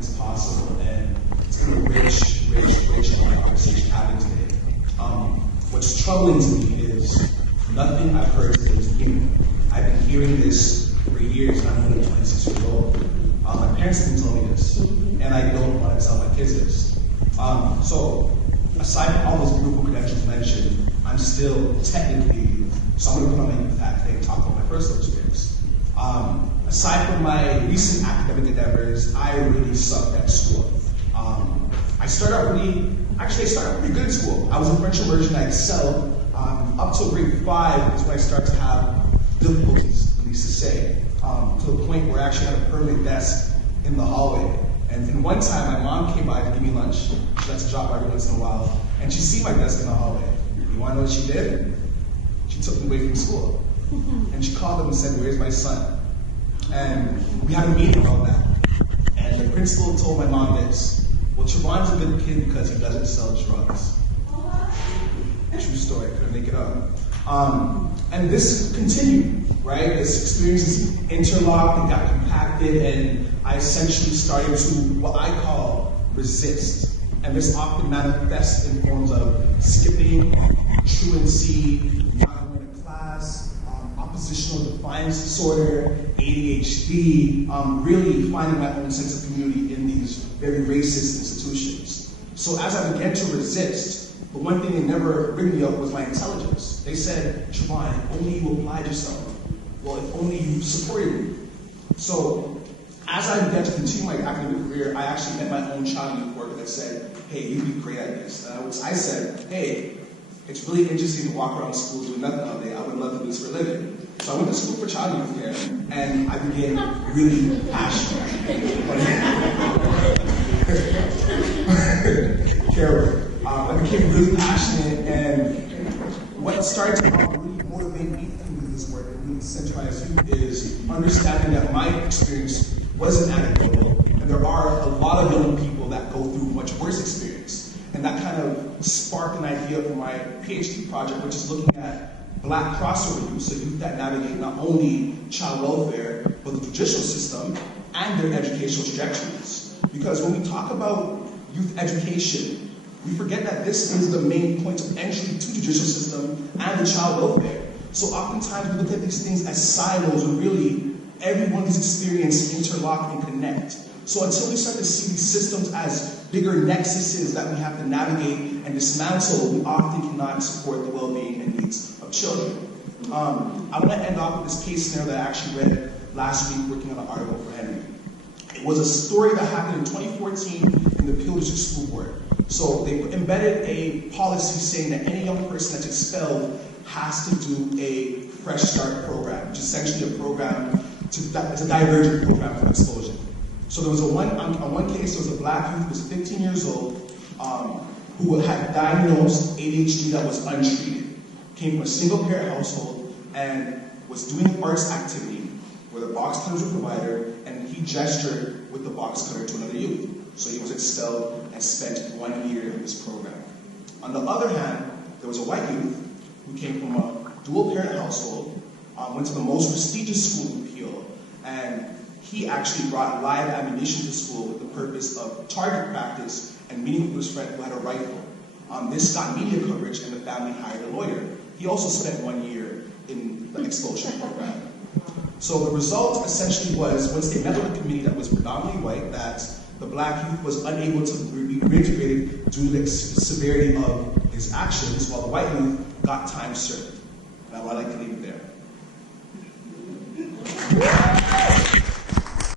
it's possible, and it's been a rich conversation having today. What's troubling to me is nothing I've heard today is new. I've been hearing this for years, and I'm only 26 years old. My parents have been telling me this, and I don't want to tell my kids this. So, aside from all those beautiful credentials mentioned, I'm still technically, so I'm going to put on my youth hat today and talk about my personal experience. Aside from my recent academic endeavors, I really sucked at school. I started out pretty good in school. I was in French immersion, I excelled. Up till grade 5 is when I started to have difficulties, at least to say, to the point where I actually had a permanent desk in the hallway. And one time, my mom came by to give me lunch. She lets a drop by every once in a while, and she see my desk in the hallway. You want to know what she did? She took me away from school. And she called them and said, "Where's my son?" And we had a meeting about that. And the principal told my mom this: "Well, Travonne's a good kid because he doesn't sell drugs." True story, couldn't make it up. And this continued, right? This experience is interlocked and got compacted, and I essentially started to, what I call, resist. And this often manifests in forms of skipping, truancy, not going to class, oppositional defiance disorder, ADHD, really finding my own sense of community in these very racist institutions. So as I began to resist, the one thing they never bring me up was my intelligence. They said, "Travonne, if only you applied yourself. Well, if only you supported me." So as I began to continue my academic career, I actually met my own child youth worker that said, "Hey, you'd be great at this." And I said, "Hey, it's really interesting to walk around school doing nothing all day. I would love to do this for a living." So I went to school for child youth care, and I became really passionate. I became really passionate, and what started to really motivate me to do this work and really centralize youth is understanding that my experience wasn't anecdotal, and there are a lot of young people that go through much worse experience. And that kind of sparked an idea for my PhD project, which is looking at Black crossover youth, so youth that navigate not only child welfare, but the judicial system and their educational trajectories. Because when we talk about youth education, we forget that this is the main point of entry to the judicial system and the child welfare. So oftentimes we look at these things as silos, when really every one of these experiences interlock and connect. So until we start to see these systems as bigger nexuses that we have to navigate and dismantle, we often cannot support the well-being and needs of children. I want to end off with this case scenario that I actually read last week working on an article for Henry. It was a story that happened in 2014 in the Peel District School Board. So they embedded a policy saying that any young person that's expelled has to do a Fresh Start program, which is essentially a program, it's a divergent program from expulsion. So there was on one case, there was a Black youth who was 15 years old, who had diagnosed ADHD that was untreated, came from a single parent household, and was doing an arts activity where the box cutters were provided, and he gestured with the box cutter to another youth. So he was expelled and spent 1 year in this program. On the other hand, there was a white youth who came from a dual parent household, went to the most prestigious school in Peel, and he actually brought live ammunition to school with the purpose of target practice and meeting with his friend who had a rifle. This got media coverage, and the family hired a lawyer. He also spent 1 year in the expulsion program. So the result essentially was, once they met with a committee that was predominantly white, that the Black youth was unable to be reintegrated due to the severity of his actions, while the white youth got time served. And I would like to leave it there.